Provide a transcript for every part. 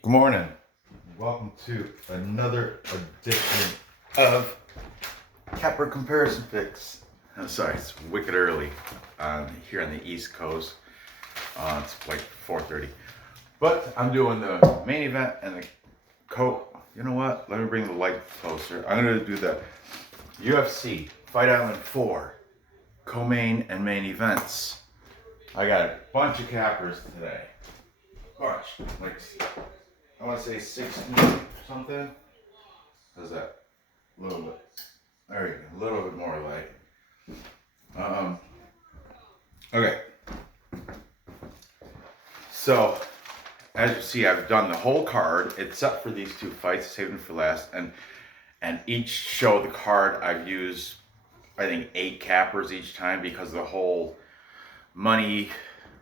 Good morning. Welcome to another edition of Capper Comparison Picks. I'm sorry, it's wicked early here on the East Coast. It's like 4:30. But I'm doing the main event and the You know what? Let me bring the light closer. I'm going to do the UFC Fight Island 4 co-main and main events. I got a bunch of cappers today. Bunch. Like, I want to say 16 something. How's that? A little bit. There you go. A little bit more light. Okay. So, as you see, I've done the whole card except for these two fights. Saved them for last. And each show of the card, I've used, I think, 8 cappers each time because the whole Money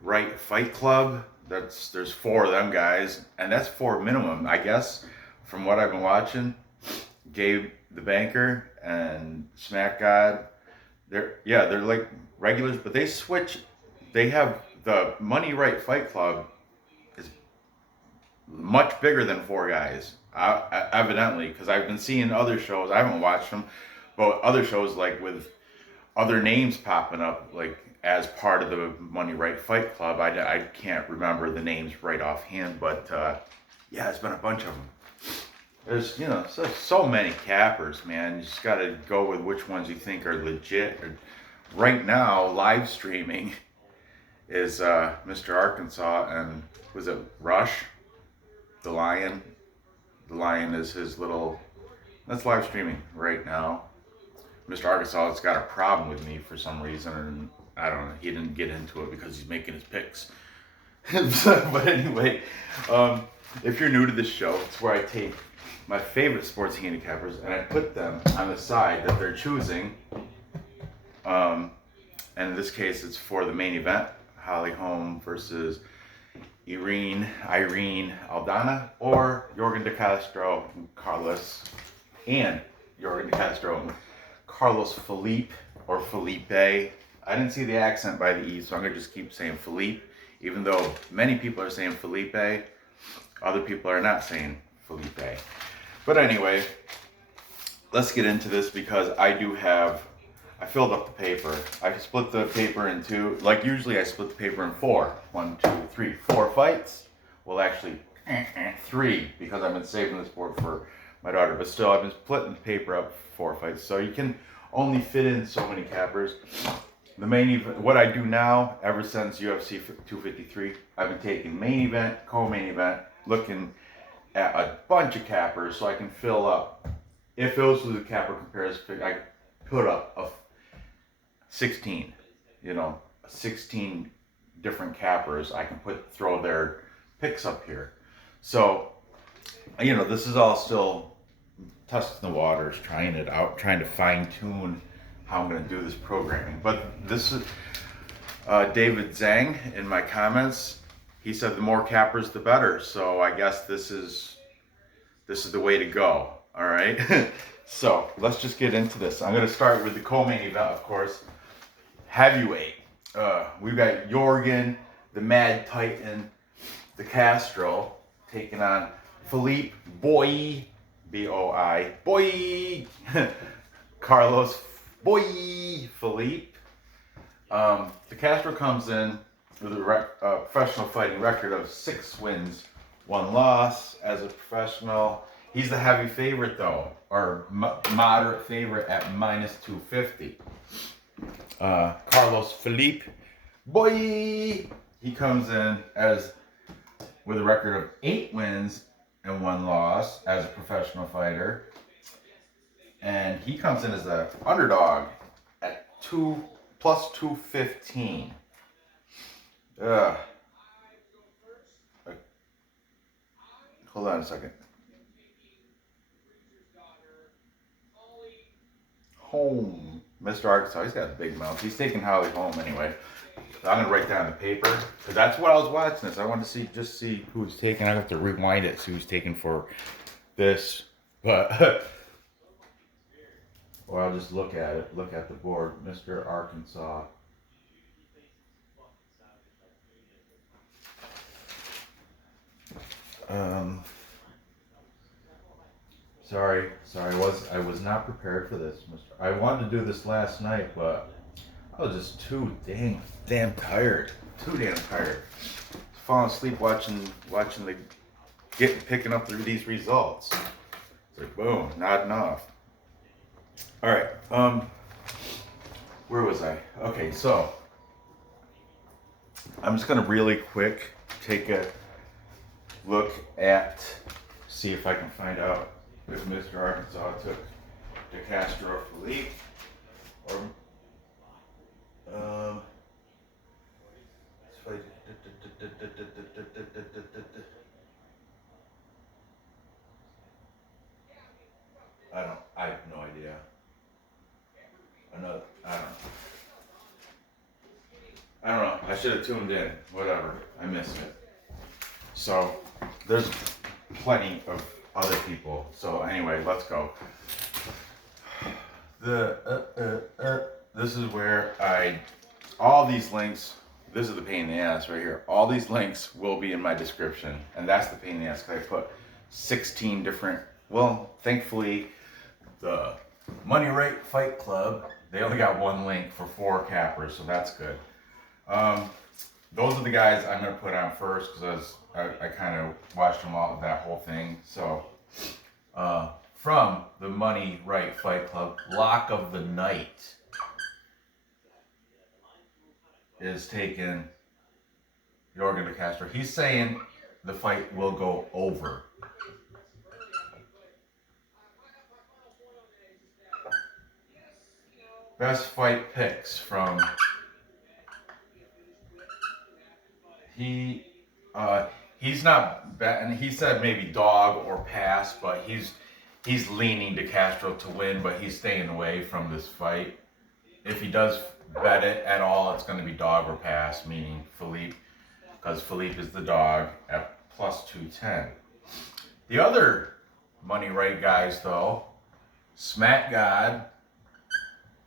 Right Fight Club. There's 4 of them guys, and that's 4 minimum, I guess, from what I've been watching. Gabe the Banker and Smack God, they're like regulars, but they switch. They have the Money Right Fight Club is much bigger than 4 guys, evidently, because I've been seeing other shows. I haven't watched them, but other shows like with other names popping up, like as part of the Money Right Fight Club. I can't remember the names right offhand, but yeah, it's been a bunch of them. There's, so many cappers, man. You just got to go with which ones you think are legit. Right now, live streaming is Mr. Arkansas and, was it Rush? The Lion? The Lion is his little, that's live streaming right now. Mr. Arkansas has got a problem with me for some reason, and I don't know, he didn't get into it because he's making his picks. But anyway, if you're new to this show, it's where I take my favorite sports handicappers and I put them on the side that they're choosing. And in this case, it's for the main event, Holm versus Irene, Aldana, or Yorgen DeCastro, Carlos Felipe or Felipe. I didn't see the accent by the E, so I'm going to just keep saying Felipe, even though many people are saying Felipe. Other people are not saying Felipe. But anyway, let's get into this because I filled up the paper. I split the paper in 2. Like usually I split the paper in 4. 1, 2, 3, 4 fights. Well, actually 3, because I've been saving this board for my daughter. But still, I've been splitting the paper up 4 fights. So you can only fit in so many cappers. The main event, what I do now, ever since UFC 253, I've been taking main event, co-main event, looking at a bunch of cappers so I can fill up. If it was a capper comparison, I put up a 16, 16 different cappers. I can throw their picks up here. So, this is all still testing the waters, trying it out, trying to fine tune how I'm going to do this programming. But this is David Zhang in my comments. He said the more cappers, the better. So I guess this is the way to go. All right. So let's just get into this. I'm going to start with the co-main event, of course. Heavyweight. We've got Yorgen, the Mad Titan, DeCastro, taking on Felipe Boy, B-O-I, Boy, Carlos Boy Felipe. DeCastro comes in with a professional fighting record of 6 wins, 1 loss as a professional. He's the heavy favorite though, or moderate favorite at -250. Carlos Felipe, boy, he comes in with a record of 8 wins and 1 loss as a professional fighter. And he comes in as an underdog at plus 215. Hold on a second. Holm, Mr. Arkansas, he's got a big mouth. He's taking Holm anyway. I'm gonna write down the paper because that's what I was watching this. I wanted to see who was taking. I have to rewind it, see who's taking for this. But or I'll just look at it. Look at the board, Mr. Arkansas. Um, sorry, I was not prepared for this, Mister. I wanted to do this last night, but I was just too damn tired. Too damn tired. Falling asleep watching the picking up through these results. It's like boom, nodding off. All right. Where was I? Okay, so I'm just gonna really quick take a look at, see if I can find out if Mr. Arkansas took DeCastro or Felipe, or I have no idea. I don't know. I should have tuned in. Whatever. I missed it. So there's plenty of other people. So anyway, let's go. This is where all these links. This is the pain in the ass right here. All these links will be in my description, and that's the pain in the ass because I put 16 different. Well, thankfully, the Money Rate Fight Club, they only got one link for 4 cappers, so that's good. Those are the guys I'm going to put on first because I kind of watched them all, that whole thing. So, from the Money Right Fight Club, Lock of the Night is taking Yorgen DeCastro. He's saying the fight will go over. Best fight picks from he's not bad, and he said maybe dog or pass, but he's leaning DeCastro to win, but he's staying away from this fight. If he does bet it at all, it's going to be dog or pass, meaning Felipe, because Felipe is the dog at plus 210. The other Money Right guys, though, Smack God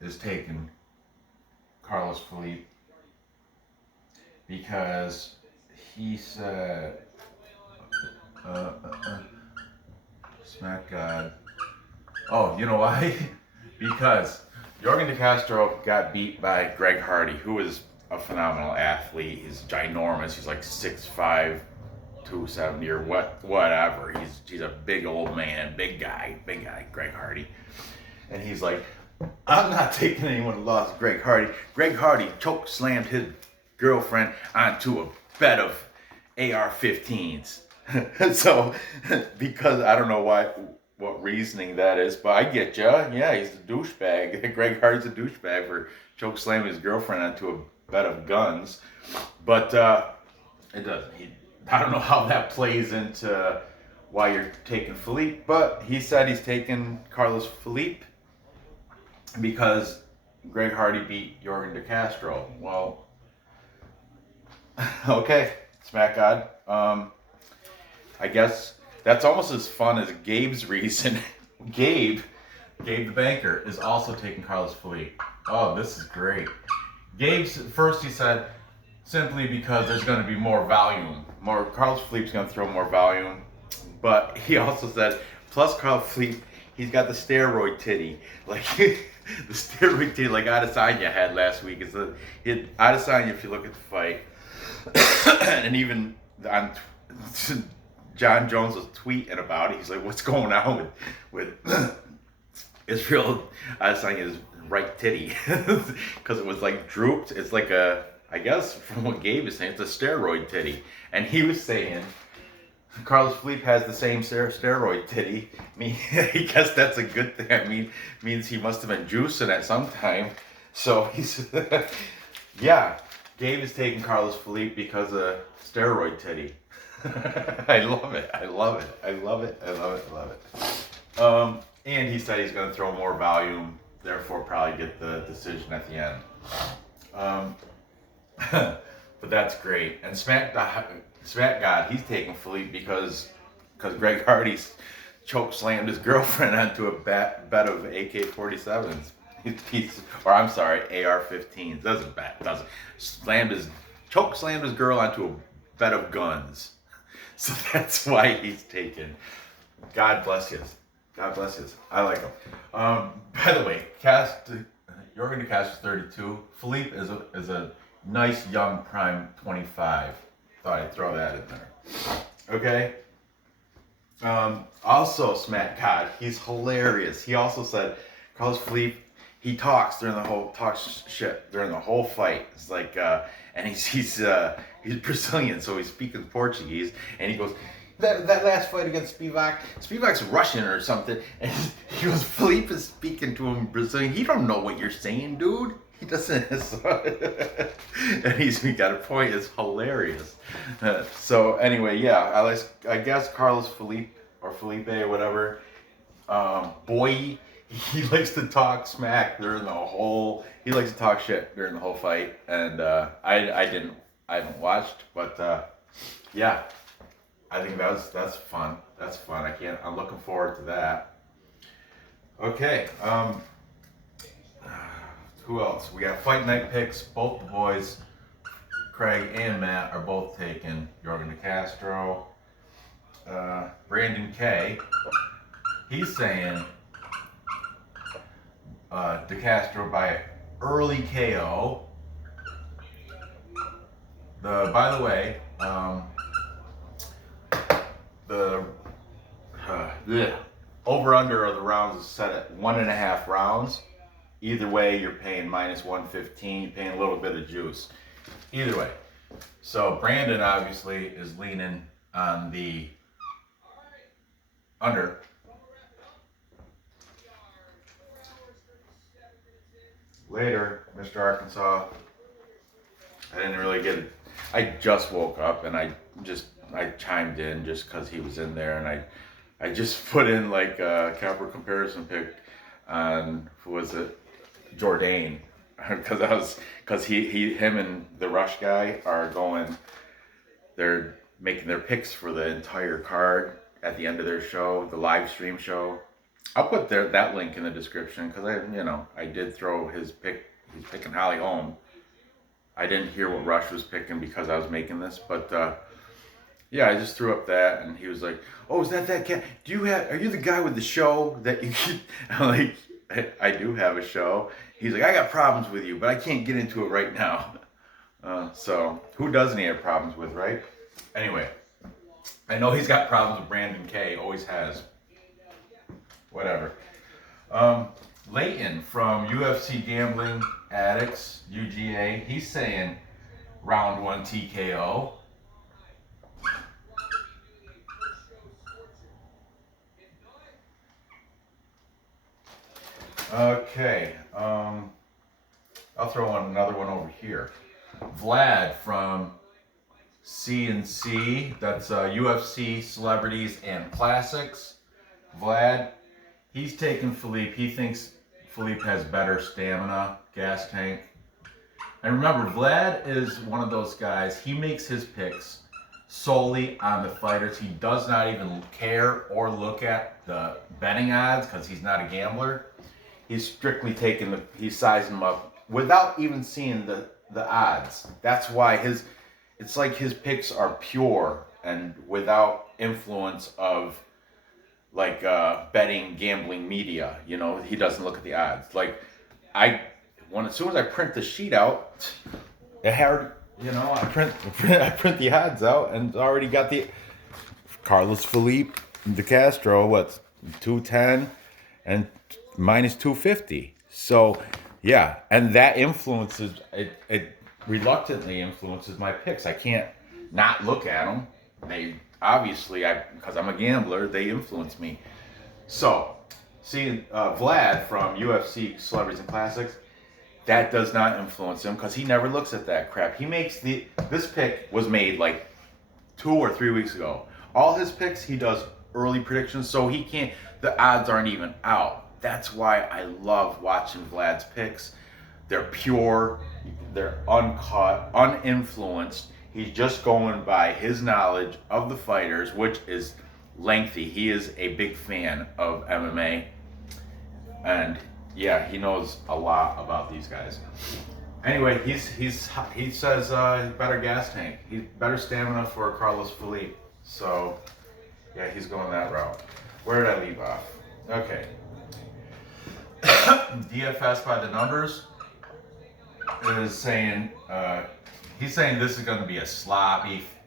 is taking Carlos Felipe because he said Smack God. Oh, you know why? Because Yorgen DeCastro got beat by Greg Hardy, who is a phenomenal athlete. He's ginormous. He's like 6'5", 270 or whatever. He's a big old man, big guy, Greg Hardy. And he's like, I'm not taking anyone who lost Greg Hardy. Greg Hardy choke slammed his girlfriend onto a bed of AR-15s. So, because I don't know what reasoning that is, but I get you. Yeah, he's a douchebag. Greg Hardy's a douchebag for choke slamming his girlfriend onto a bed of guns. But it doesn't. I don't know how that plays into why you're taking Felipe, but he said he's taking Carlos Felipe because Greg Hardy beat Yorgen DeCastro. Well, okay, Smack God. I guess that's almost as fun as Gabe's reason. Gabe the banker, is also taking Carlos Felipe. Oh, this is great. Gabe's first, he said, simply because there's going to be more volume. Carlos Felipe's going to throw more volume. But he also said, plus Carlos Felipe, he's got the steroid titty. Like, the steroid titty like Adesanya had last week. Adesanya, if you look at the fight, and even on John Jones was tweeting about it. He's like, what's going on with Israel Adesanya's right titty? Because it was like drooped. It's like I guess from what Gabe is saying, it's a steroid titty. And he was saying Carlos Felipe has the same steroid titty. I guess that's a good thing. Means he must have been juicing at some time. So he's, yeah, Gabe is taking Carlos Felipe because of steroid titty. I love it. And he said he's going to throw more volume, therefore probably get the decision at the end. But that's great. And Smack God, he's taking Felipe because Greg Hardy's choke slammed his girlfriend onto a bed of AK-47s. I'm sorry, AR-15s. Doesn't choke slammed his girl onto a bed of guns. So that's why he's taken. God bless you. God bless you. I like him. By the way, Yorgen DeCastro is 32. Felipe is a nice young prime 25. Thought I'd throw that in there. Okay. Also, Smack God, he's hilarious. He also said Carlos Felipe, he talks shit during the whole fight. It's like, and he's Brazilian, so he's speaking Portuguese, and he goes, that last fight against Spivak's Russian or something, and he goes, Felipe is speaking to him Brazilian. He don't know what you're saying, dude. He doesn't. And he's got a point. It's hilarious. So anyway, yeah, I guess Carlos Felipe or Felipe or whatever. Boy, he likes to talk smack during the whole. He likes to talk shit during the whole fight, and I haven't watched, but yeah, I think that's fun. That's fun. I'm looking forward to that. Okay. Who else? We got fight night picks. Both the boys, Craig and Matt, are both taken. Yorgen DeCastro. Brandon K. He's saying DeCastro by early KO. By the way, the over under of the rounds is set at 1.5 rounds. Either way, you're paying minus 115, paying a little bit of juice. Either way. So Brandon obviously is leaning on the under. Later, Mr. Arkansas, I didn't really get it. I just woke up and I chimed in just because he was in there, and I just put in like a Capper comparison pick on, who was it? Jordan, because him and the Rush guy are going. They're making their picks for the entire card at the end of their show, the live stream show. I'll put that link in the description because I did throw his pick. He's picking Holly Holm. I didn't hear what Rush was picking because I was making this, but yeah, I just threw up that, and he was like, "Oh, is that cat? Are you the guy with the show that you?" I'm like, I do have a show. He's like, I got problems with you, but I can't get into it right now. So who doesn't he have problems with, right? Anyway, I know he's got problems with Brandon K. Always has. Whatever. Leighton from UFC Gambling Addicts, UGA, he's saying round 1 TKO. Okay, I'll throw another one over here. Vlad from C&C, that's UFC Celebrities and Classics. Vlad, he's taking Felipe. He thinks Felipe has better stamina, gas tank. And remember, Vlad is one of those guys, he makes his picks solely on the fighters. He does not even care or look at the betting odds because he's not a gambler. He's strictly he's sizing them up without even seeing the odds. That's why it's like his picks are pure and without influence of like betting, gambling media. He doesn't look at the odds. Like as soon as I print the sheet out, I print the odds out and already got the Carlos Felipe DeCastro, what's 210 and minus 250. So yeah, and that influences it reluctantly influences my picks. I can't not look at them. They obviously, because I'm a gambler, they influence me. So seeing Vlad from UFC Celebrities and Classics, that does not influence him because he never looks at that crap. This pick was made like 2 or 3 weeks ago. All his picks, he does early predictions, so the odds aren't even out. That's why I love watching Vlad's picks. They're pure, they're uncut, uninfluenced. He's just going by his knowledge of the fighters, which is lengthy. He is a big fan of MMA. And yeah, he knows a lot about these guys. Anyway, he says better gas tank. He's better stamina for Carlos Felipe. So, yeah, he's going that route. Where did I leave off? Okay. DFS by the numbers is saying, he's saying this is going to be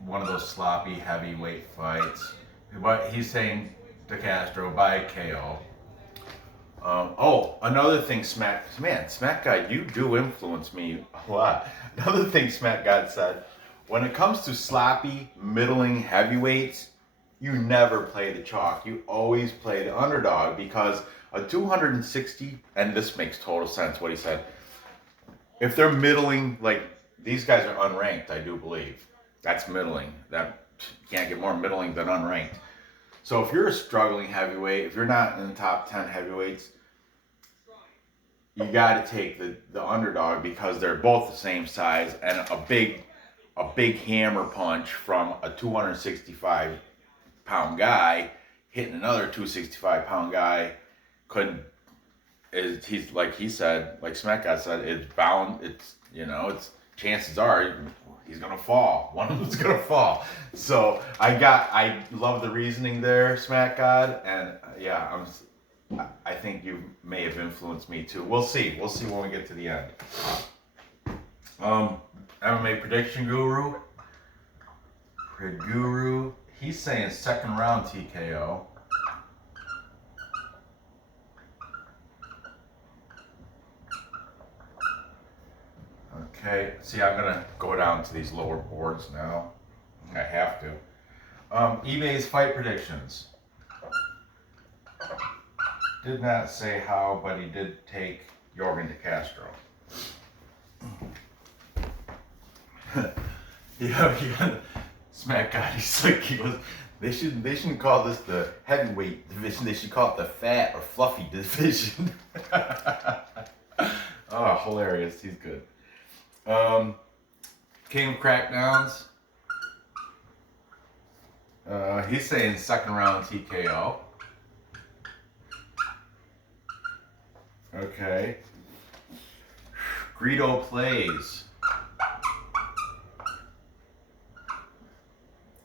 one of those sloppy heavyweight fights. But he's saying DeCastro by KO. Another thing, Smack Guy, you do influence me a lot. Another thing Smack God said, when it comes to sloppy, middling heavyweights, you never play the chalk. You always play the underdog because a 260, and this makes total sense what he said, if they're middling, like these guys are unranked, I do believe. That's middling. That you can't get more middling than unranked. So if you're a struggling heavyweight, if you're not in the top 10 heavyweights, you got to take the underdog because they're both the same size, and a big hammer punch from a 265-pound guy hitting another 265-pound guy he's like he said, like Smack God said, it's chances are he's gonna fall. One of them's gonna fall. So I love the reasoning there, Smack God, and yeah, I think you may have influenced me too. We'll see when we get to the end. MMA prediction guru, he's saying second round TKO. Okay, see, I'm gonna go down to these lower boards now. I have to. eBay's fight predictions. Did not say how, but he did take Yorgen DeCastro. Yeah. Smack God, he goes, they shouldn't call this the heavyweight division. They should call it the fat or fluffy division. Oh, hilarious. He's good. King of Crackdowns. He's saying second round TKO. Okay. Greedo Plays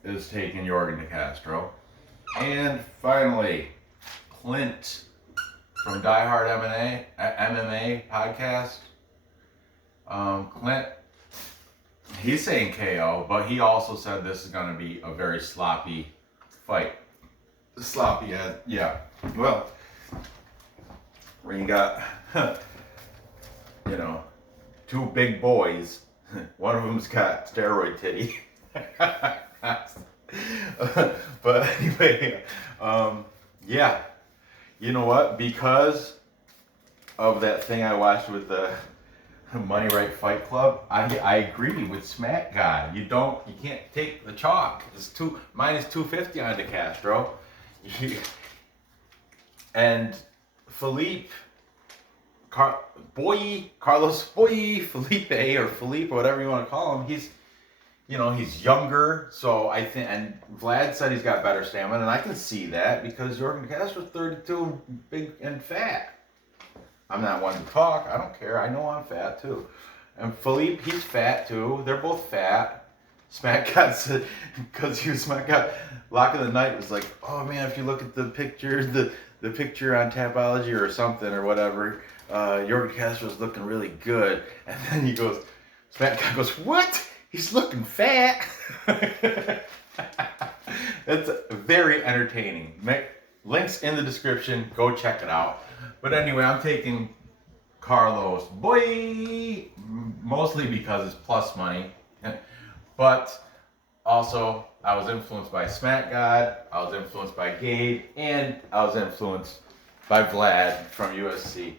is taking Yorgen DeCastro. And finally, Clint from Die Hard MMA podcast. Clint, he's saying KO, but he also said this is going to be a very sloppy fight. Sloppy, yeah. Well, when you got, two big boys, one of them's got steroid titty. But anyway, yeah. You know what? Because of that thing I watched with the Money Right Fight Club, I agree with Smack Guy. You can't take the chalk. It's minus 250 on DeCastro. And Felipe, Carlos Felipe, or Felipe, or whatever you want to call him, he's younger, so I think, and Vlad said he's got better stamina, and I can see that because Yorgen DeCastro's 32, big and fat. I'm not one to talk, I don't care, I know I'm fat too. And Felipe, he's fat too, they're both fat. Smack God said, because Smack God, Lock of the Night was like, oh man, if you look at the picture, the picture on Tapology or something or whatever, Yorgen DeCastro's looking really good. And then he goes, Smack God goes, what? He's looking fat. That's very entertaining. Links in the description. Go check it out. But anyway, I'm taking Carlos, mostly because it's plus money. But also, I was influenced by Smack God, I was influenced by Gabe, and I was influenced by Vlad from UFC.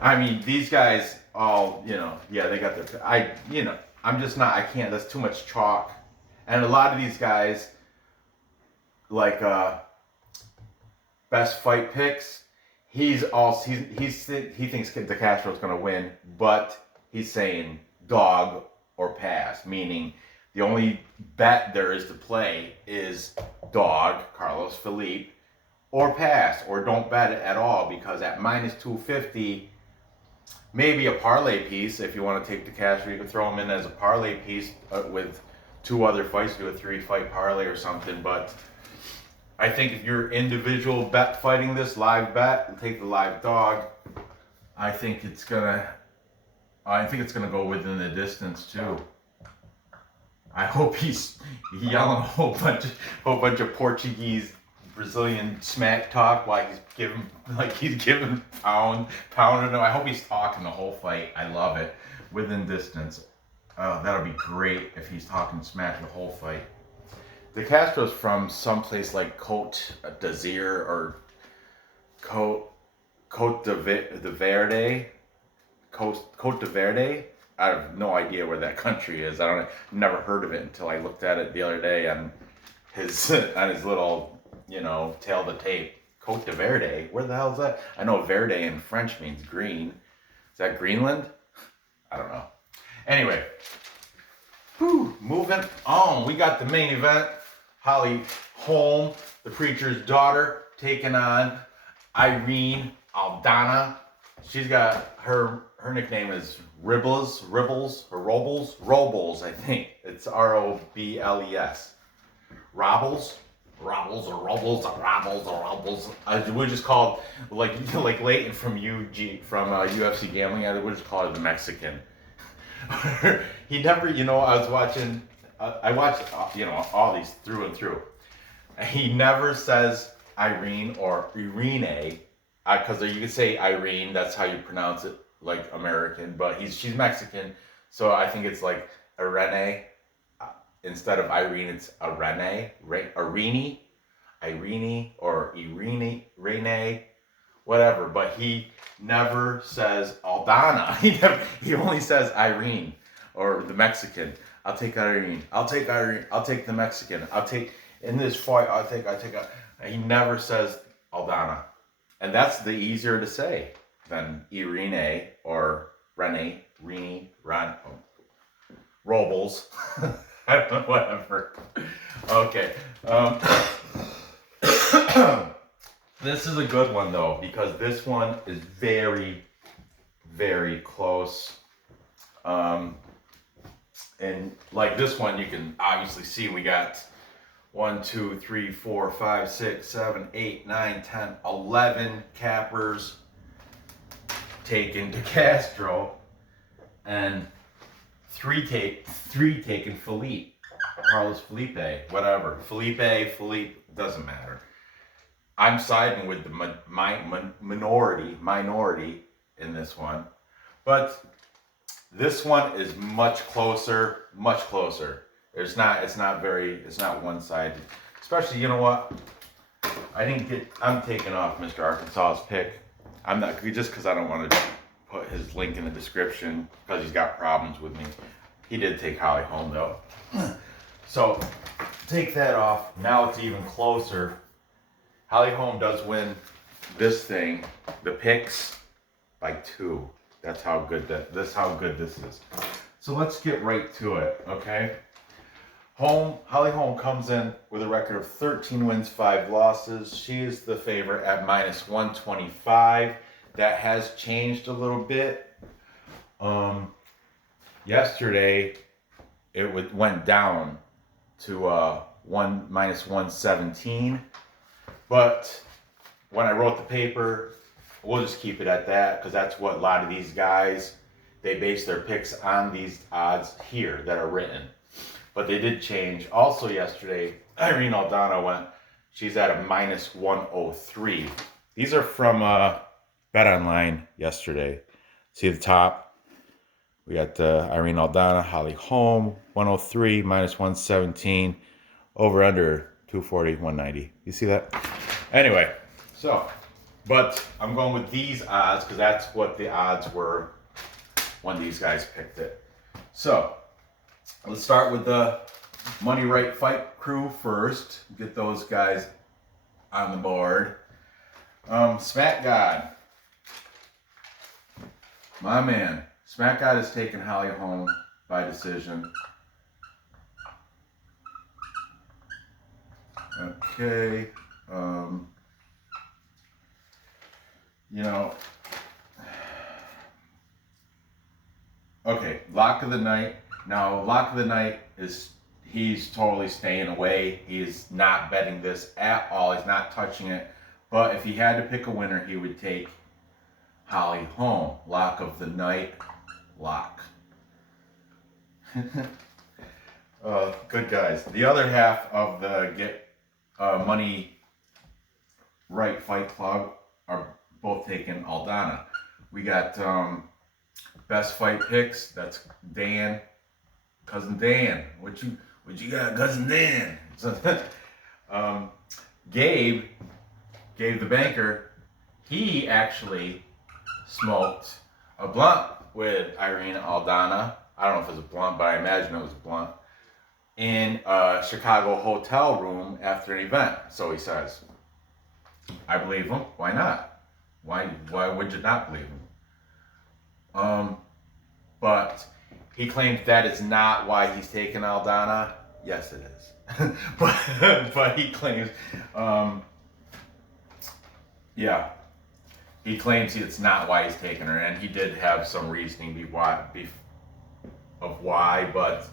I mean, these guys all, they got their, I'm just not, I can't, that's too much chalk. And a lot of these guys, like best fight picks, he thinks DeCastro's going to win, but he's saying dog or pass, meaning the only bet there is to play is dog, Carlos Felipe, or pass, or don't bet it at all, because at minus 250, maybe a parlay piece, if you want to take DeCastro, you can throw him in as a parlay piece with 2 other fights, do a 3-fight parlay or something. But I think if you're individual bet fighting this live bet, take the live dog. I think it's gonna go within the distance too. I hope he's yelling a whole bunch of Portuguese, Brazilian smack talk while he's giving pounding him. I hope he's talking the whole fight. I love it. Within distance. Oh, that'll be great if he's talking smack the whole fight. DeCastro's from someplace like Côte d'Azur or Côte de Verde. Côte de Verde. I have no idea where that country is. Never heard of it until I looked at it the other day on his little, tail to tape. Côte de Verde. Where the hell is that? I know Verde in French means green. Is that Greenland? I don't know. Anyway, moving on. We got the main event. Holly Holm, the preacher's daughter, taking on Irene Aldana. She's got her nickname is Robles, I think. It's Robles. We just called like Leighton from UFC gambling. I would just call it the Mexican. He never, I was watching. I watched, all these through and through. He never says Irene or Irene, because you could say Irene. That's how you pronounce it, like American. But she's Mexican, so I think it's like Irene. Instead of Irene, it's Irene, or Irene, whatever. But he never says Aldana. He only says Irene or the Mexican. I'll take Irene. I'll take Irene. I'll take the Mexican. In this fight. He never says Aldana, and that's the easier to say than Irene or Robles. I don't know, whatever. Okay. This is a good one though, because this one is very, very close. And like this one, you can obviously see we got 1, 2, 3, 4, 5, 6, 7, 8, 9, 10, 11 cappers taken DeCastro, and 3 taken Felipe. Whatever. Felipe, doesn't matter. I'm siding with the minority in this one. But this one is much closer. It's not one-sided. Especially, you know what? I'm taking off Mr. Arkansas's pick. I'm not, just because I don't want to put his link in the description, because he's got problems with me. He did take Holly Holm though. So, take that off. Now it's even closer. Holly Holm does win this thing, the picks, by 2. That's how good this is. So let's get right to it, okay? Holly Holm comes in with a record of 13 wins, 5 losses. She is the favorite at -125. That has changed a little bit. Yesterday, it went down to -117. But when I wrote the paper, we'll just keep it at that, because that's what a lot of these guys, they base their picks on, these odds here that are written. But they did change. Also yesterday, Irene Aldana she's at a -103. These are from Bet Online yesterday. See the top? We got Irene Aldana, Holly Holm, 103, -117, over under 240, 190. You see that? Anyway, but I'm going with these odds because that's what the odds were when these guys picked it. So, let's start with the Money Right Fight crew first. Get those guys on the board. Smack God. My man. Smack God has taken Holly Holm by decision. Okay. Okay, lock of the night. Now, lock of the night is he's totally staying away. He's not betting this at all. He's not touching it. But if he had to pick a winner, he would take Holly Holm. Lock of the night. Lock. Good guys. The other half of the Get Money Right Fight Club are both taking Aldana. We got best fight picks. That's Dan, cousin Dan. What you got, cousin Dan? Gabe the banker. He actually smoked a blunt with Irene Aldana. I don't know if it was a blunt, but I imagine it was a blunt in a Chicago hotel room after an event. So he says, I believe him. Why not? Why would you not believe him? But he claims that is not why he's taking Aldana. Yes, it is. but he claims, he claims it's not why he's taking her, and he did have some reasoning of why, but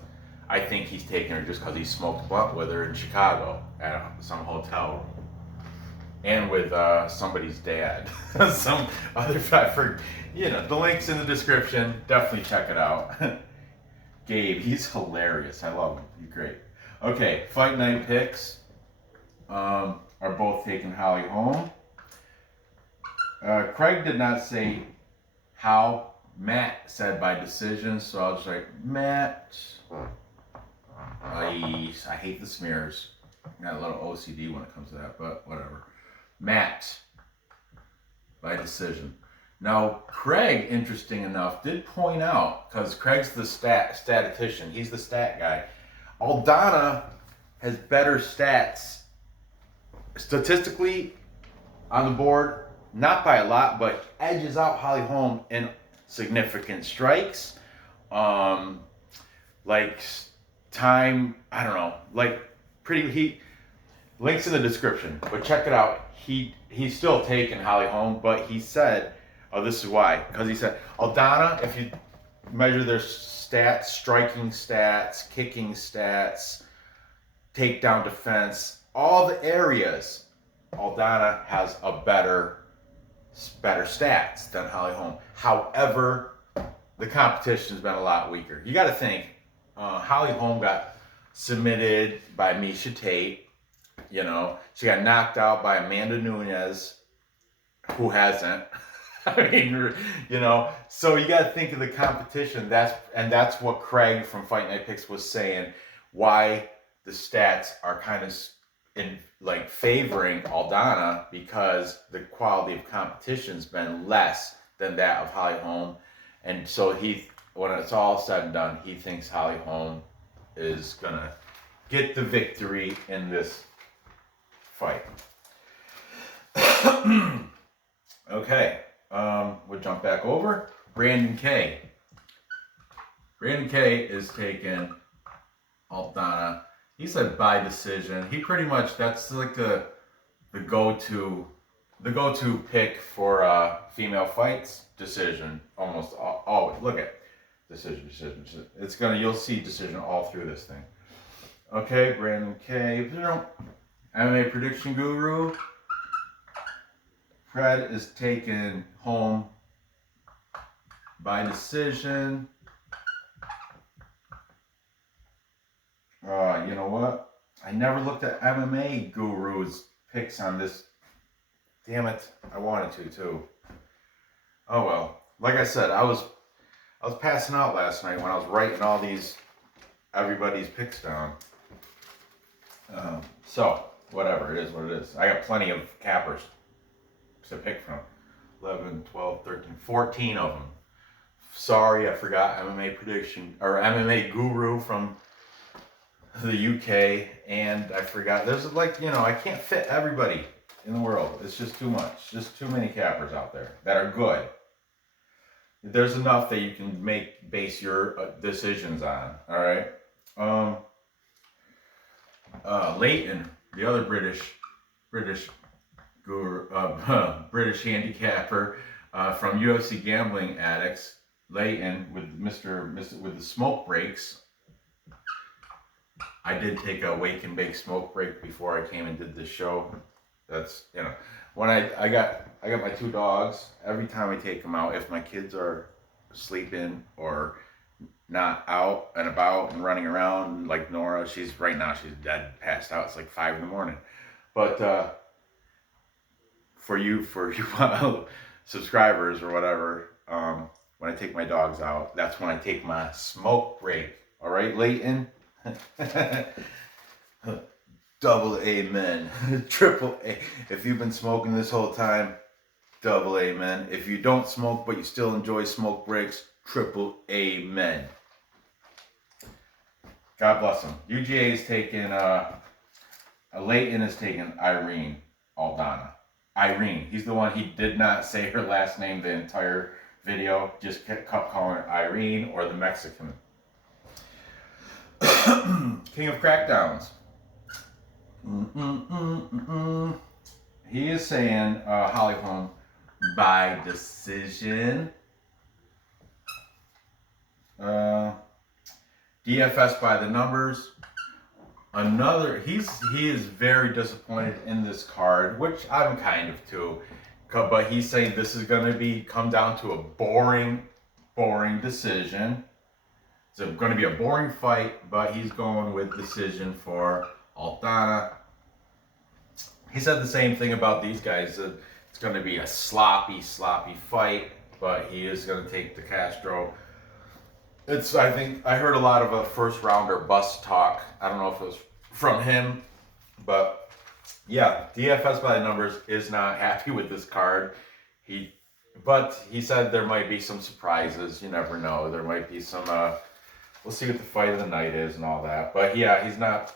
I think he's taking her just because he smoked a blunt with her in Chicago at some hotel room. And with somebody's dad. Some other, the link's in the description. Definitely check it out. Gabe, he's hilarious. I love him. He's great. Okay, fight night picks are both taking Holly Holm. Craig did not say how. Matt said by decision, so I'll just like, Matt. I hate the smears. Got a little OCD when it comes to that, but whatever. Matt by decision. Now, Craig, interesting enough, did point out, because Craig's the statistician, he's the stat guy. Aldana has better stats statistically on the board, not by a lot, but edges out Holly Holm in significant strikes, like time, I don't know, like he links in the description, but check it out. He's still taking Holly Holm, but he said, oh, this is why, because he said Aldana, if you measure their stats, striking stats, kicking stats, takedown defense, all the areas, Aldana has a better stats than Holly Holm. However, the competition's been a lot weaker. You got to think, Holly Holm got submitted by Miesha Tate. She got knocked out by Amanda Nunes, who hasn't. I mean, so you got to think of the competition. That's what Craig from Fight Night Picks was saying. Why the stats are kind of favoring Aldana, because the quality of competition's been less than that of Holly Holm, and so when it's all said and done, he thinks Holly Holm is gonna get the victory in this fight. Okay, we'll jump back over. Brandon K. Brandon K is taking Aldana. He said by decision. He pretty much, that's like the go-to pick for female fights. Decision almost always. Look at decision. You'll see decision all through this thing. Okay, Brandon K. MMA prediction guru. Fred is taking Holm by decision. You know what? I never looked at MMA Guru's picks on this. Damn it! I wanted to too. Oh well. Like I said, I was passing out last night when I was writing all everybody's picks down. So whatever, it is what it is. I got plenty of cappers to pick from. 11, 12, 13, 14 of them. Sorry, I forgot MMA prediction or MMA Guru from the UK, and I forgot. There's I can't fit everybody in the world. It's just too much. Just too many cappers out there that are good. There's enough that you can base your decisions on. All right. Leighton, the other British guru, British handicapper from UFC Gambling Addicts. Leighton with with the smoke breaks. I did take a wake and bake smoke break before I came and did this show. That's, you know, when I got my 2 dogs. Every time I take them out, if my kids are sleeping or not out and about and running around, like Nora, she's dead, passed out. It's like 5 in the morning. But for you subscribers or whatever, when I take my dogs out, that's when I take my smoke break. All right, Leighton? Double amen. Triple A. If you've been smoking this whole time, double amen. If you don't smoke but you still enjoy smoke breaks, triple amen. God bless him. UGA is taking, Leighton is taking Irene Aldana. Irene. He's the one, he did not say her last name the entire video, just kept calling her Irene or the Mexican. King of Crackdowns. He is saying Holly Holm by decision. DFS by the numbers. He is very disappointed in this card, which I'm kind of too. But he's saying this is going to come down to a boring decision. It's going to be a boring fight, but he's going with decision for Aldana. He said the same thing about these guys. It's going to be a sloppy fight, but he is going to take DeCastro. I think I heard a lot of a first rounder bust talk. I don't know if it was from him, but yeah, DFS by the numbers is not happy with this card. But he said there might be some surprises. You never know. There might be some. We'll see what the fight of the night is and all that. But yeah, he's not.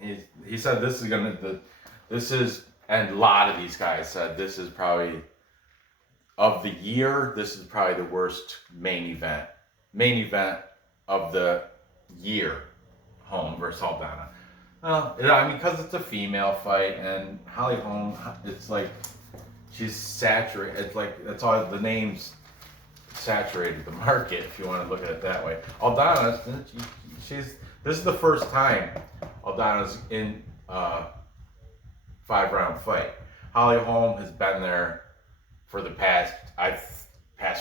He said this is, and a lot of these guys said this is probably of the year. This is probably the worst main event of the year. Holm versus Aldana. Well, I mean, because it's a female fight, and Holly Holm, it's like she's saturated. It's like that's all the names saturated the market, if you want to look at it that way. Aldana, this is the first time Aldana's in a 5-round fight. Holly Holm has been there for the past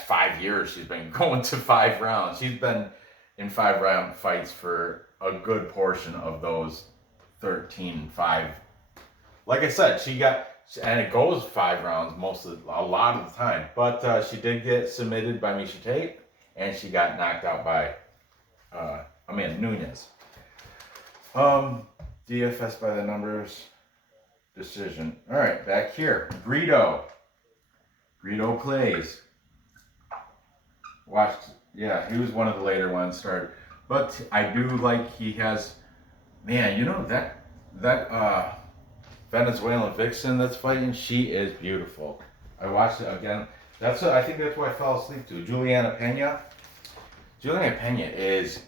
5 years. She's been going to 5 rounds. She's been in 5-round fights for a good portion of those 13-5. Like I said, and it goes 5 rounds a lot of the time. But she did get submitted by Miesha Tate, and she got knocked out by Amanda Nunes. DFS by the numbers, decision. All right, back here, Greedo plays. He was one of the later ones started, but I do like he has, man, you know that Venezuelan vixen that's fighting, she is beautiful. I watched it again. I think that's why I fell asleep to. Juliana Pena is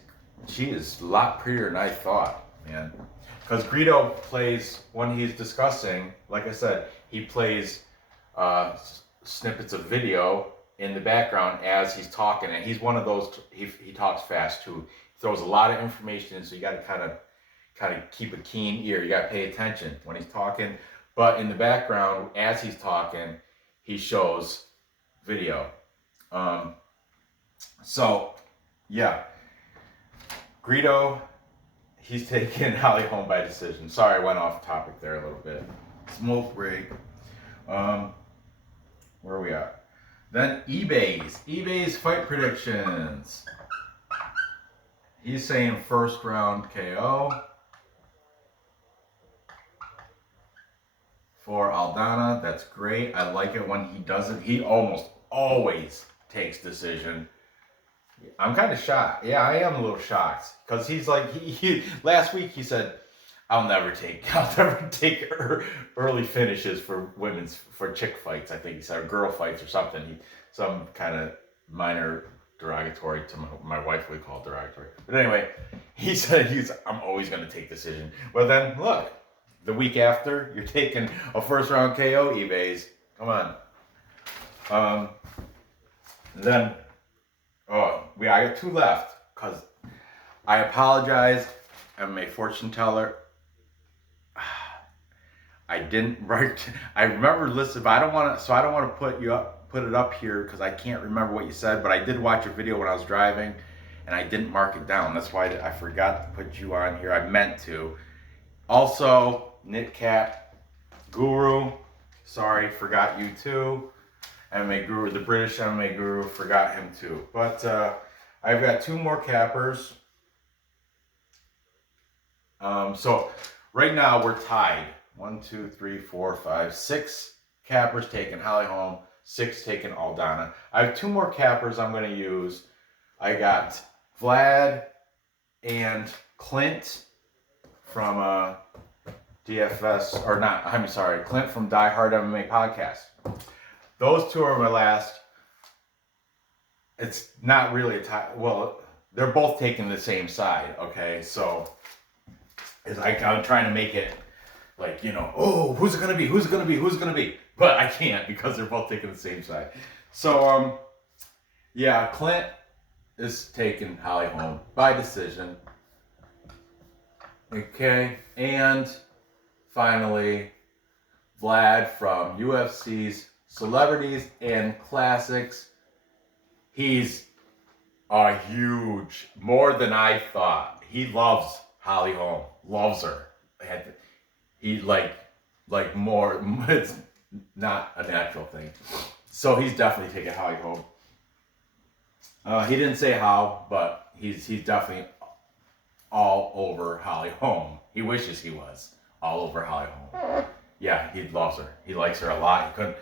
a lot prettier than I thought, man. Because Greedo plays, when he's discussing, like I said, he plays snippets of video in the background as he's talking, and he's one of those. He talks fast too. He throws a lot of information in, so you got to kind of keep a keen ear. You got to pay attention when he's talking. But in the background, as he's talking, he shows video. So yeah, Greedo, he's taking Holly Holm by decision. Sorry, I went off topic there a little bit. Smoke break. Where are we at? Then eBay's fight predictions. He's saying first round KO for Aldana. That's great. I like it when he does it. He almost always takes decision. I'm kind of shocked. Yeah, I am a little shocked because he's like he last week he said, I'll never take early finishes for chick fights. I think he said, or girl fights or something. Some kind of minor derogatory to my wife would call it derogatory. But anyway, he said I'm always going to take decision. Well then, look, the week after you're taking a first round KO, eBay's. Come on. Then I got 2 left because I apologize. MMA fortune teller. I didn't write. I remember listening, but I don't want to. So I don't want to put it up here because I can't remember what you said. But I did watch a video when I was driving, and I didn't mark it down. That's why I forgot to put you on here. I meant to. Also, KnitCat Guru. Sorry, forgot you too. MMA Guru, the British MMA Guru, forgot him too. But I've got 2 more cappers. So right now we're tied. 1, 2, 3, 4, 5, 6 cappers taken Holly Holm, 6 taken Aldana. I have 2 more cappers I'm going to use. I got Vlad and Clint from DFS, or not, I'm sorry, Clint from Die Hard MMA Podcast. Those 2 are my last. It's not really a tie. Well, they're both taking the same side, okay? So I'm trying to make it like, oh, who's it going to be? Who's it going to be? Who's it going to be? But I can't because they're both taking the same side. So, yeah, Clint is taking Holly Holm by decision. Okay, and finally, Vlad from UFC's Celebrities and Classics. He's a huge, more than I thought. He loves Holly Holm, loves her. He like more. It's not a natural thing. So he's definitely taking Holly Holm. He didn't say how, but he's definitely all over Holly Holm. He wishes he was all over Holly Holm. Yeah, he loves her. He likes her a lot. He couldn't.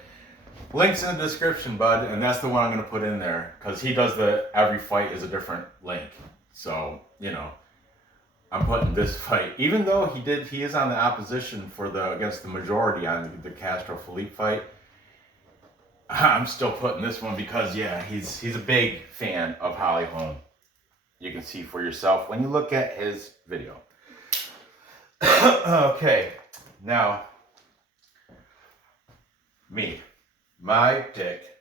Links in the description, bud, and that's the one I'm gonna put in there because he does every fight is a different link. So I'm putting this fight, even though he is on the opposition against the majority on the DeCastro Felipe fight. I'm still putting this one because he's a big fan of Holly Holm. You can see for yourself when you look at his video. Okay, now my pick.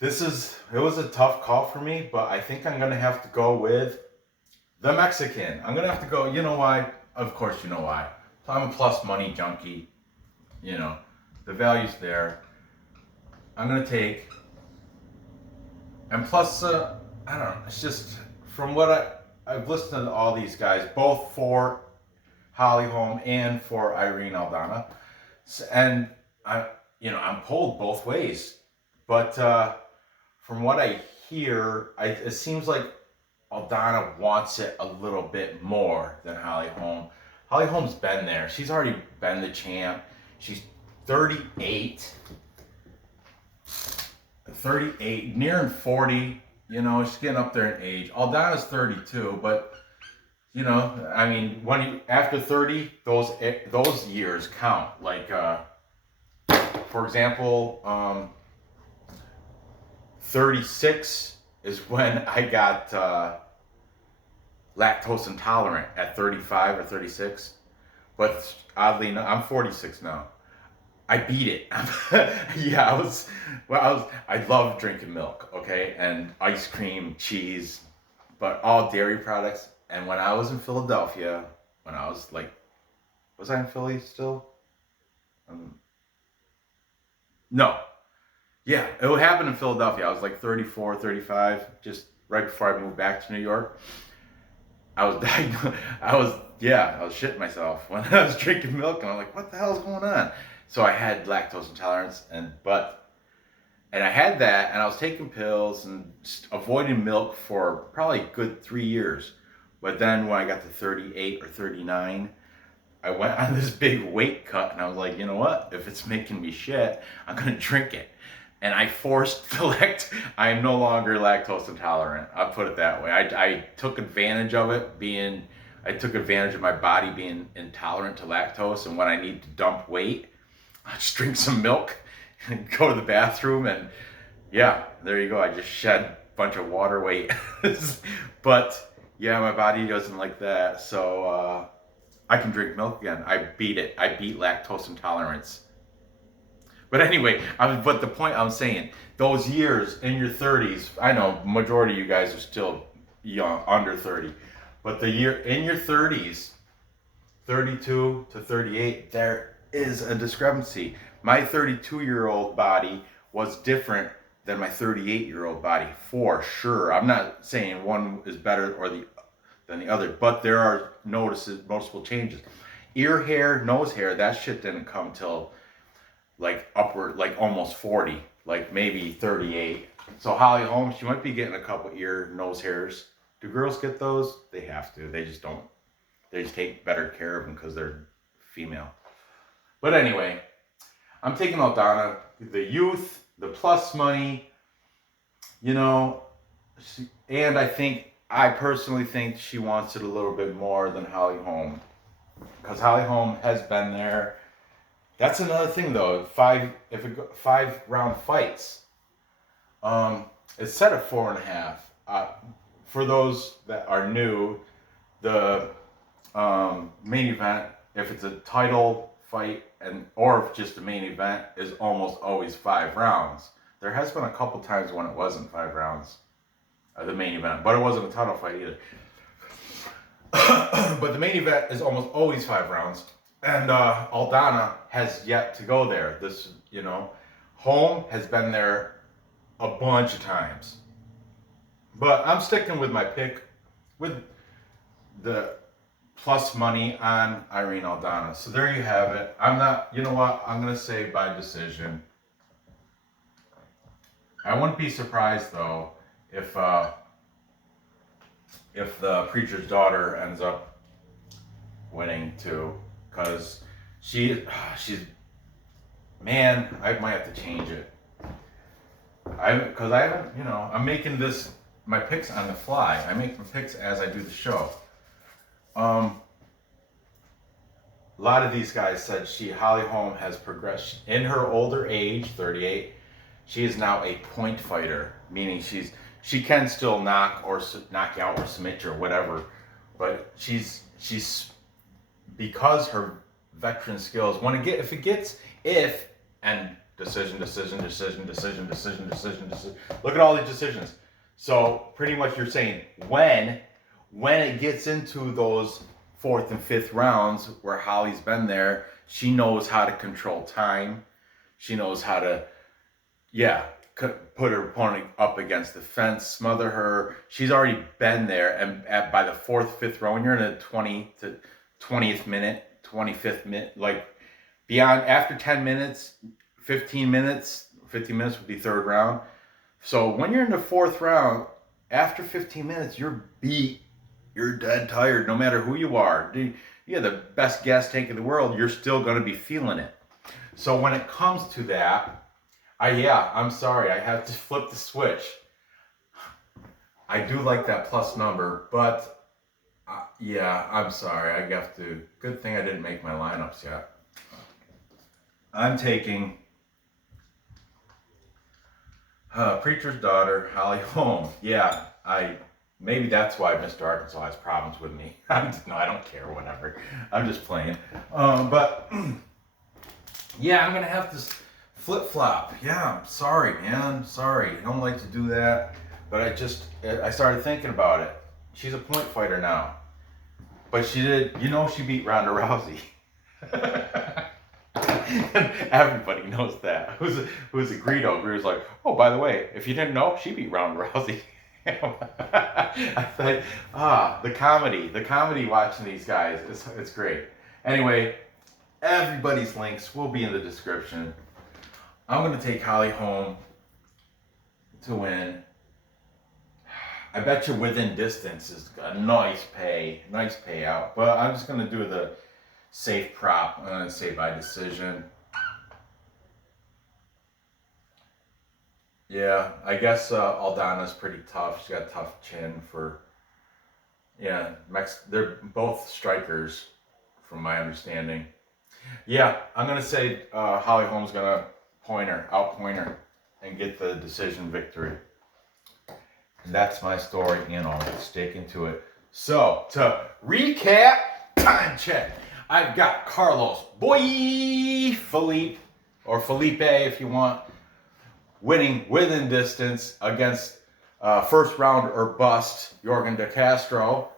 It was a tough call for me, but I think I'm gonna have to go with the Mexican. I'm gonna have to go. You know why? Of course, you know why. I'm a plus money junkie. The value's there. I'm gonna take, and plus, I don't know. It's just from what I've listened to all these guys, both for Holly Holm and for Irene Aldana, and I'm pulled both ways, but from what I hear, it seems like Aldana wants it a little bit more than Holly Holm. Holly Holm's been there. She's already been the champ. She's 38, nearing 40. She's getting up there in age. Aldana's 32, but after 30, those years count. Like, for example, 36 is when I got lactose intolerant at 35 or 36. But oddly enough, I'm 46 now. I beat it. I love drinking milk, okay, and ice cream, cheese, but all dairy products. And when I was in Philadelphia, when I was I in Philly still? No. Yeah, it would happen in Philadelphia. I was like 34, 35, just right before I moved back to New York. I was diagnosed. I was shitting myself when I was drinking milk, and I'm like, what the hell is going on? So I had lactose intolerance, and I had that, and I was taking pills and avoiding milk for probably a good 3 years. But then when I got to 38 or 39, I went on this big weight cut, and I was like, you know what? If it's making me shit, I'm gonna drink it. And I forced I am no longer lactose intolerant. I'll put it that way. I took advantage of it I took advantage of my body being intolerant to lactose, and when I need to dump weight, I just drink some milk and go to the bathroom, and yeah, there you go. I just shed a bunch of water weight. But yeah, my body doesn't like that, so I can drink milk again. I beat it. I beat lactose intolerance. But anyway, but the point I'm saying, those years in your 30s, I know majority of you guys are still young, under 30. But the year in your 30s, 32 to 38, there is a discrepancy. My 32-year-old body was different than my 38-year-old body, for sure. I'm not saying one is better than the other, but there are noticeable changes. Ear hair, nose hair, that shit didn't come till like upward, like almost 40, like maybe 38. So Holly Holm, she might be getting a couple ear, nose hairs. Do girls get those? They have to. They just don't. They just take better care of them because they're female. But anyway, I'm taking Aldana, the youth, the plus money, you know, and I personally think she wants it a little bit more than Holly Holm. Because Holly Holm has been there. That's another thing though, 5-round fights. It's set at 4.5. For those that are new, the main event, if it's a title fight or if just a main event, is almost always 5 rounds. There has been a couple times when it wasn't 5 rounds, the main event, but it wasn't a title fight either. But the main event is almost always 5 rounds, and Aldana has yet to go there. Holm has been there a bunch of times, but I'm sticking with my pick with the plus money on Irene Aldana. So there you have it. I'm going to say by decision. I wouldn't be surprised though if the preacher's daughter ends up winning too, because she's, man, I might have to change it. I'm making my picks on the fly. I make my picks as I do the show. A lot of these guys said Holly Holm has progressed in her older age, 38. She is now a point fighter, meaning she can still knock you out or submit you or whatever, but she's because her veteran skills. Decision. Look at all these decisions. So pretty much you're saying when it gets into those 4th and 5th rounds where Holly's been there, she knows how to control time. She knows how to, put her opponent up against the fence, smother her. She's already been there, and by the 4th, 5th round, you're in the 20th minute, 25th minute, like beyond after 10 minutes, 15 minutes would be 3rd round. So when you're in the 4th round, after 15 minutes, you're beat. You're dead tired, no matter who you are. You have the best gas tank in the world, you're still going to be feeling it. So when it comes to that, I'm sorry, I have to flip the switch. I do like that plus number, but I'm sorry, I have to. Good thing I didn't make my lineups yet. I'm taking preacher's daughter, Holly Holm. Maybe that's why Mr. Arkansas has problems with me. No, I don't care, whatever. I'm just playing. But I'm going to have to flip-flop. Yeah, I'm sorry, man. Sorry. I don't like to do that. But I started thinking about it. She's a point fighter now. But she beat Ronda Rousey. Everybody knows that. Who's a Greedo? Greedo's like, oh, by the way, if you didn't know, she beat Ronda Rousey. I thought, the comedy watching these guys, it's great. Anyway, everybody's links will be in the description. I'm going to take Holly Holm to win. I bet you within distance is a nice payout, but I'm just going to do the safe prop. I'm going to say by decision. Yeah, I guess Aldana's pretty tough. She's got a tough chin they're both strikers from my understanding. Yeah, I'm going to say Holly Holm's going to outpoint her, and get the decision victory. And that's my story, I'll stick into it. So, to recap, time check. I've got Carlos Felipe, or Felipe if you want, winning within distance against First round or bust, Yorgen DeCastro.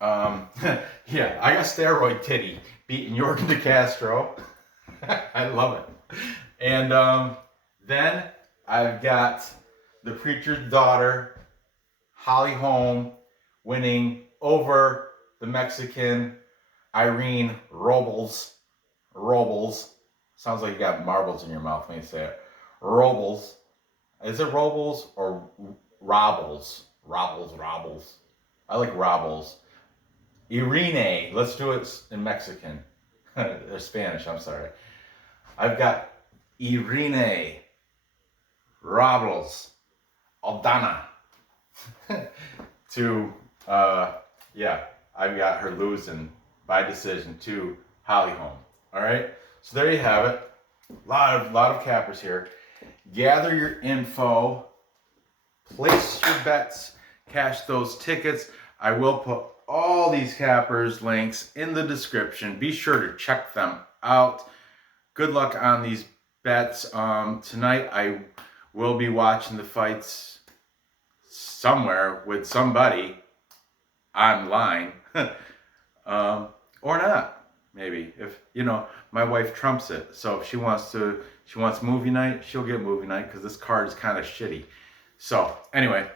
Yeah, I got steroid titty beating Yorgen DeCastro. I love it. And then I've got the preacher's daughter, Holm, winning over the Mexican Irene Robles. Sounds like you got marbles in your mouth when you say it. Robles. Is it Robles or Robbles? Robbles. I like Robbles. Irene. Let's do it in Mexican. Or Spanish, I'm sorry. I've got Irene Robles Aldana to, yeah, I've got her losing by decision to Holm. All right, so there you have it. A lot of cappers here. Gather your info, place your bets, cash those tickets. I will put all these cappers links in the description. Be sure to check them out. Good luck on these bets. Tonight I will be watching the fights somewhere with somebody online, or not. Maybe if my wife trumps it. So if she wants movie night, she'll get movie night because this card is kind of shitty. So anyway,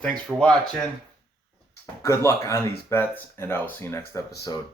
thanks for watching. Good luck on these bets, and I will see you next episode.